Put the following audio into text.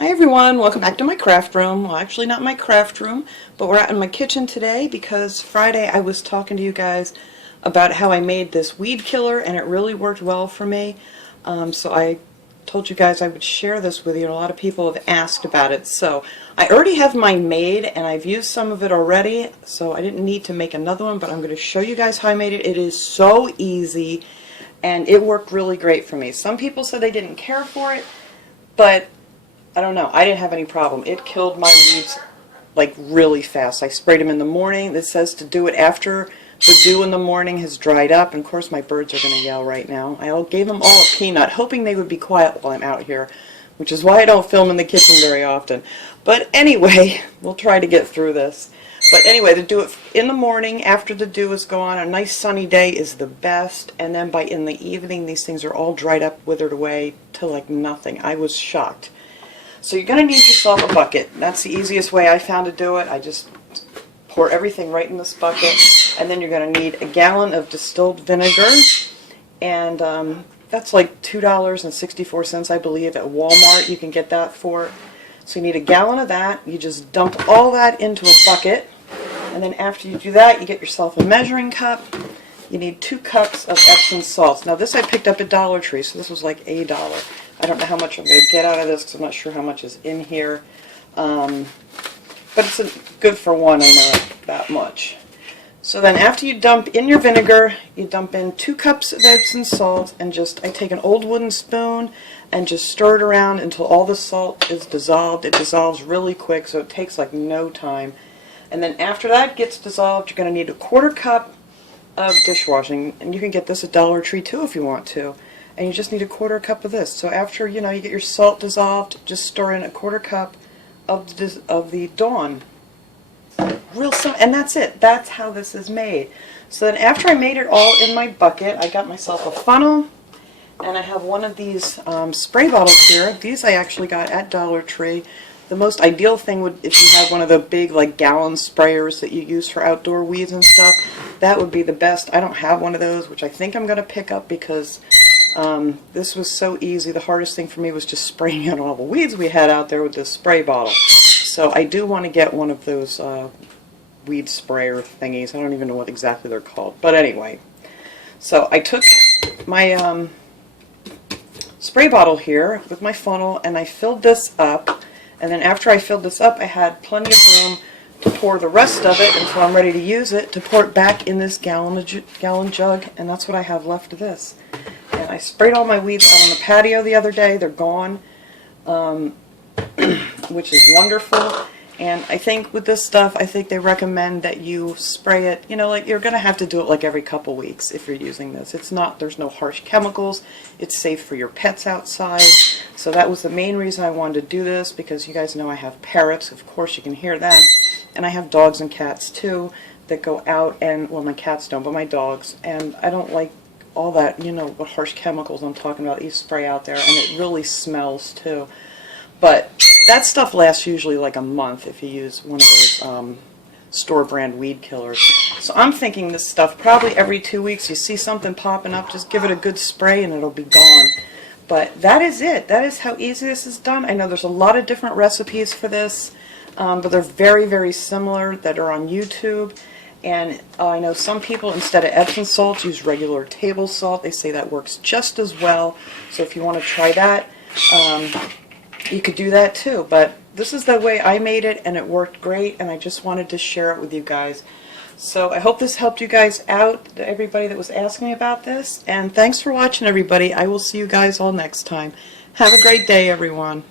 Hi everyone, welcome back to my craft room. Well, actually not my craft room, but we're out in my kitchen today because Friday I was talking to you guys about how I made this weed killer and it really worked well for me. So I told you guys I would share this with you, and a lot of people have asked about it. So I already have mine made and I've used some of it already, so I didn't need to make another one, but I'm going to show you guys how I made it. It is so easy and it worked really great for me. Some people said they didn't care for it, but I don't know. I didn't have any problem. It killed my weeds like really fast. I sprayed them in the morning. This says to do it after the dew in the morning has dried up. And of course my birds are going to yell right now. I gave them all a peanut, hoping they would be quiet while I'm out here, which is why I don't film in the kitchen very often. But anyway, we'll try to get through this. But anyway, to do it in the morning after the dew is gone, a nice sunny day is the best. And then by in the evening, these things are all dried up, withered away to like nothing. I was shocked. So you're going to need yourself a bucket. That's the easiest way I found to do it. I just pour everything right in this bucket, and then you're going to need a gallon of distilled vinegar, and that's like $2.64, I believe, at Walmart. You can get that for. So you need a gallon of that. You just dump all that into a bucket, and then after you do that, you get yourself a measuring cup. You need 2 cups of Epsom salt. Now this I picked up at Dollar Tree, so this was like $1. I don't know how much I'm going to get out of this because I'm not sure how much is in here. But it's good for one, I know that much. So then after you dump in your vinegar, you dump in 2 cups of Epsom salt, and I take an old wooden spoon and just stir it around until all the salt is dissolved. It dissolves really quick, so it takes like no time. And then after that gets dissolved, you're going to need a 1/4 cup of dishwashing, and you can get this at Dollar Tree too if you want to. And you just need a 1/4 cup of this. So after you get your salt dissolved, just stir in a 1/4 cup of the Dawn. Real simple, and that's it. That's how this is made. So then after I made it all in my bucket, I got myself a funnel, and I have one of these spray bottles here. These I actually got at Dollar Tree. The most ideal thing would, if you have one of the big like gallon sprayers that you use for outdoor weeds and stuff, that would be the best. I don't have one of those, which I think I'm going to pick up because this was so easy. The hardest thing for me was just spraying out all the weeds we had out there with this spray bottle. So I do want to get one of those weed sprayer thingies. I don't even know what exactly they're called. But anyway, so I took my spray bottle here with my funnel and I filled this up. And then after I filled this up, I had plenty of room to pour the rest of it until I'm ready to use it, to pour it back in this gallon jug, and that's what I have left of this. And I sprayed all my weeds out on the patio the other day. They're gone, which is wonderful. And I think with this stuff, I think they recommend that you spray it, like you're going to have to do it like every couple weeks if you're using this. There's no harsh chemicals. It's safe for your pets outside. So that was the main reason I wanted to do this, because you guys know I have parrots. Of course you can hear them. And I have dogs and cats too that go out, and, well, my cats don't, but my dogs. And I don't like all that, what harsh chemicals I'm talking about, you spray out there, and it really smells too. But that stuff lasts usually like a month if you use one of those store brand weed killers. So I'm thinking this stuff probably every 2 weeks, you see something popping up, just give it a good spray and it'll be gone. But that is it. That is how easy this is done. I know there's a lot of different recipes for this, but they're very, very similar that are on YouTube. And I know some people, instead of Epsom salt, use regular table salt. They say that works just as well. So if you want to try that, you could do that too. But this is the way I made it, and it worked great, and I just wanted to share it with you guys. So I hope this helped you guys out, everybody that was asking me about this. And thanks for watching, everybody. I will see you guys all next time. Have a great day, everyone.